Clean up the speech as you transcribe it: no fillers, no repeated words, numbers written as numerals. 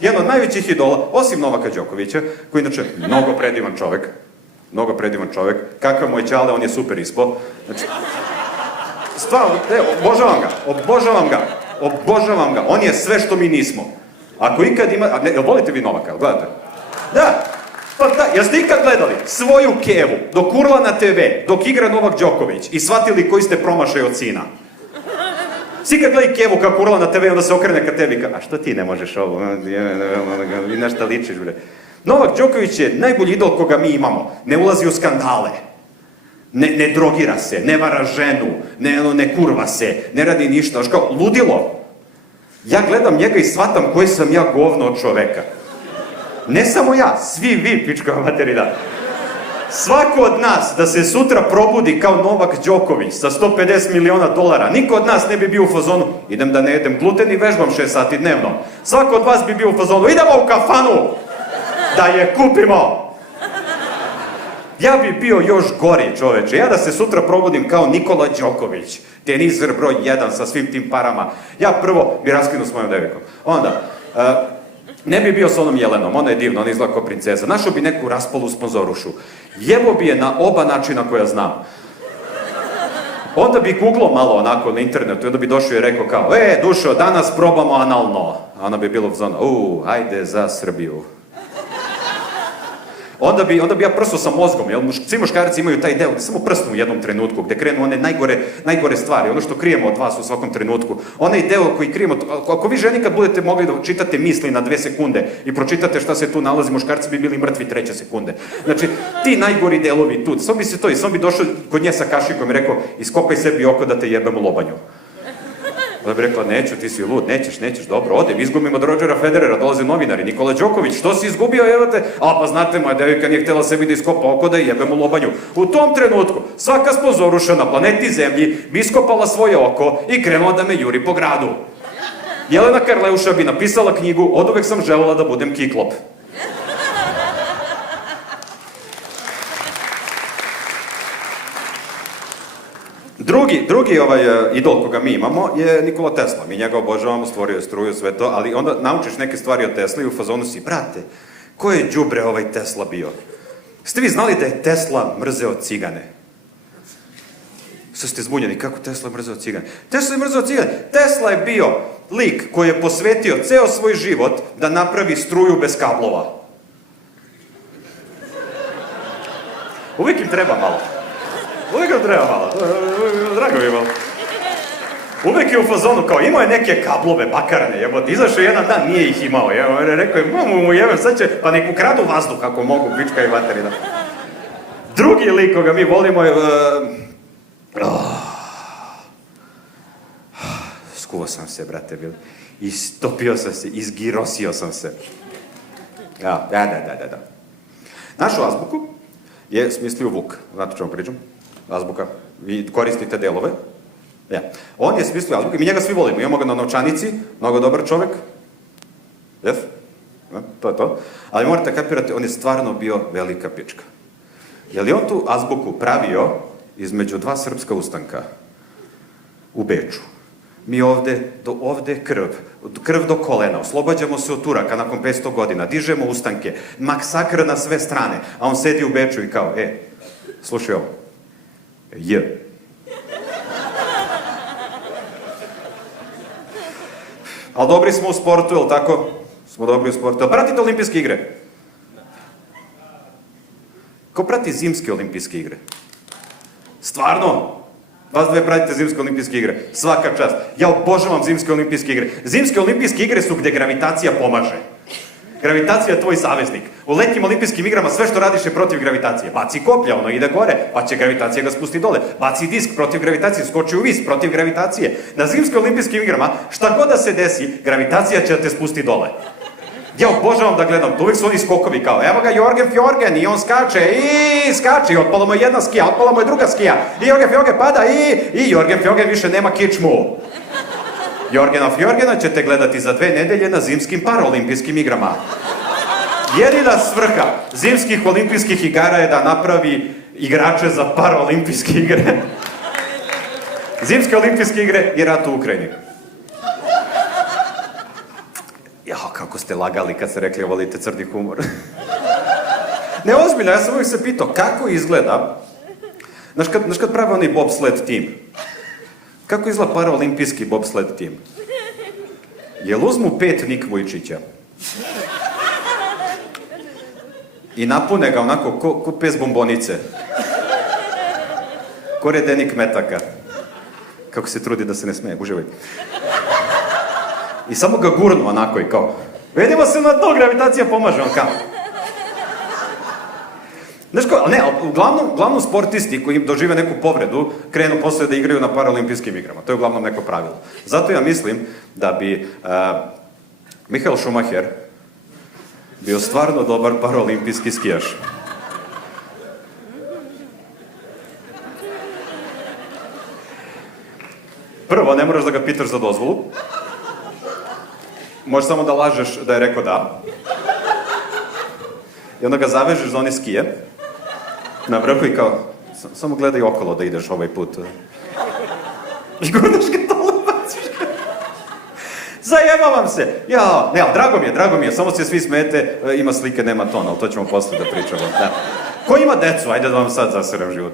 jedan od najvećih idola, osim Novaka Đokovića, koji inače mnogo predivan čovek, kakav mu je ćale, on je super ispod. Znači, stvarno, obožavam ga, on je sve što mi nismo. Ako ikad ima, jel volite vi Novaka, gledate? Da, pa da, jeste ikad gledali svoju kevu, dok urla na TV, dok igra Novak Đoković i shvatili koji ste promašaj od sina? Svi kad gledaj kevu kako urla na TV, onda se okrene ka tebi i ka, a što ti ne možeš ovo, vi nešto ličiš, bre. Novak Đoković je najbolji idol koga mi imamo, ne ulazi u skandale, ne drogira se, ne vara ženu, ne kurva se, ne radi ništa, znaš kao, ludilo. Ja gledam njega i shvatam koji sam ja govno od čoveka. Ne samo ja, svi vi, pička materina. Svako od nas da se sutra probudi kao Novak Đoković sa $150 miliona, niko od nas ne bi bio u fazonu, idem da ne jedem gluten i vežbam 6 sati dnevno. Svako od vas bi bio u fazonu, idemo u kafanu da je kupimo. Ja bi bio još gori, čoveče. Ja da se sutra probudim kao Nikola Đoković, teniser broj 1 sa svim tim parama. Ja prvo bi raskinuo s mojom devikom. Onda, ne bi bio s onom Jelenom, ona je divna, ona izgleda kao princeza. Našao bi neku raspolu sponzorušu. Jevo bi je na oba načina koja znam. Onda bi googlao malo onako na internetu i onda bi došao i rekao kao, Dušo, danas probamo analno. A ona bi bilo u zonu, ajde za Srbiju. Onda bi ja prso sa mozgom, jer svi muškarci imaju taj deo gde samo prsnu u jednom trenutku, gde krenu one najgore stvari, ono što krijemo od vas u svakom trenutku. Onaj deo koji krijemo, ako vi ženi kad budete mogli da čitate misli na 2 sekunde i pročitate šta se tu nalazi, muškarci bi bili mrtvi 3 sekunde. Znači, ti najgori delovi tu, samo bi došao kod nje sa kašikom i rekao, iskopaj sebi oko da te jebem u lobanju. Onda bi rekla, neću, ti si lud, nećeš, dobro, odem, izgubim od Rodgera Federera, dolaze novinari, Nikola Đoković, što si izgubio, evo te, pa znate, moja devojka nije htjela sebi da iskopa oko da je jebem u lobanju. U tom trenutku, svaka sponzoruša na planeti Zemlji bi iskopala svoje oko i krenula da me juri po gradu. Jelena Karleuša bi napisala knjigu, oduvek sam želela da budem kiklop. Drugi idol koga mi imamo je Nikola Tesla. Mi njega obožavamo, stvorio je struju, sve to, ali onda naučiš neke stvari o Tesli i u fazonu si, brate, ko je đubre ovaj Tesla bio? Ste vi znali da je Tesla mrzeo cigane? Sad ste zbunjeni, kako Tesla mrzeo cigane? Tesla je bio lik koji je posvetio ceo svoj život da napravi struju bez kablova. Uvijek im treba malo. Drago mi je malo. Uvek je u fazonu, kao imao je neke kablove bakarne, jebote, izašao jedan dan, nije ih imao, rekao je, mu jebem, sad će, pa nek ukradu vazduh ako mogu, pička i materina. Drugi lik koga mi volimo je... Skuvao sam se, brate, bil. Istopio sam se, izgirosio sam se. Da. Našu azbuku je smislio Vuk, znate čemu pričam? Azbuka, vi koristite delove. On je smislio azbuku i mi njega svi volimo, imamo ga na novčanici, mnogo dobar čovek. To je to. Ali morate kapirati, on je stvarno bio velika pička. Je li on tu azbuku pravio između 2 srpska ustanka u Beču? Mi ovde krv do kolena, oslobađamo se od Turaka nakon 500 godina, dižemo ustanke, maksakr na sve strane, a on sedi u Beču i kao, slušaj ovo, Ali dobri smo u sportu, jel' tako? Smo dobri u sportu. Jel' pratite olimpijske igre? Ko prati zimske olimpijske igre? Stvarno? Vas dve pratite zimske olimpijske igre. Svaka čast. Ja obožavam zimske olimpijske igre. Zimske olimpijske igre su gde gravitacija pomaže. Gravitacija je tvoj saveznik. U letnjim olimpijskim igrama sve što radiš je protiv gravitacije. Baci koplja, ono ide gore, pa će gravitacija ga spusti dole. Baci disk protiv gravitacije, skoči u vis protiv gravitacije. Na zimskim olimpijskim igrama, šta god da se desi, gravitacija će da te spusti dole. Ja obožavam da gledam, uvijek su oni skokovi kao, evo ga Jorgen Fjorgen i on skače i skače i otpala mu je jedna skija, otpala mu je druga skija i Jorgen Fjorgen pada i Jorgen Fjorgen više nema kičmu. Jorgena Fjorgena ćete gledati za 2 nedelje na zimskim paraolimpijskim igrama. Jedina svrha zimskih olimpijskih igara je da napravi igrače za paraolimpijske igre. Zimske olimpijske igre i rat u Ukrajini. kako ste lagali kad ste rekli volite crni humor. Ne, ozbiljno, ja sam uvijek se pitao kako izgleda, znaš kad prave onaj bobsled tim, kako izgleda paraolimpijski bobsled tim? Jel uzmu 5 Nik Vujčića i napune ga onako ko pes bombonice, ko redenik metaka, kako se trudi da se ne smeje, uživaj. I samo ga gurnu onako i kao, vidimo se na to, gravitacija pomaže, on kao. Znaš ko, ne, uglavnom sportisti koji dožive neku povredu, krenu posle da igraju na paraolimpijskim igrama. To je uglavnom neko pravilo. Zato ja mislim da bi Michael Schumacher bio stvarno dobar paraolimpijski skijaš. Prvo, ne moraš da ga pitaš za dozvolu. Možeš samo da lažeš da je rekao da. I onda ga zavežeš za one skije. Na vrhu i kao, samo gledaj okolo da ideš ovaj put. I gurnaš ga dole, baciš ga. Zajebavam se. Ja, ne, ali drago mi je, samo se svi smete, ima slike, nema ton, ali to ćemo posle da pričamo. Da. Ko ima decu? Ajde da vam sad zaseram život.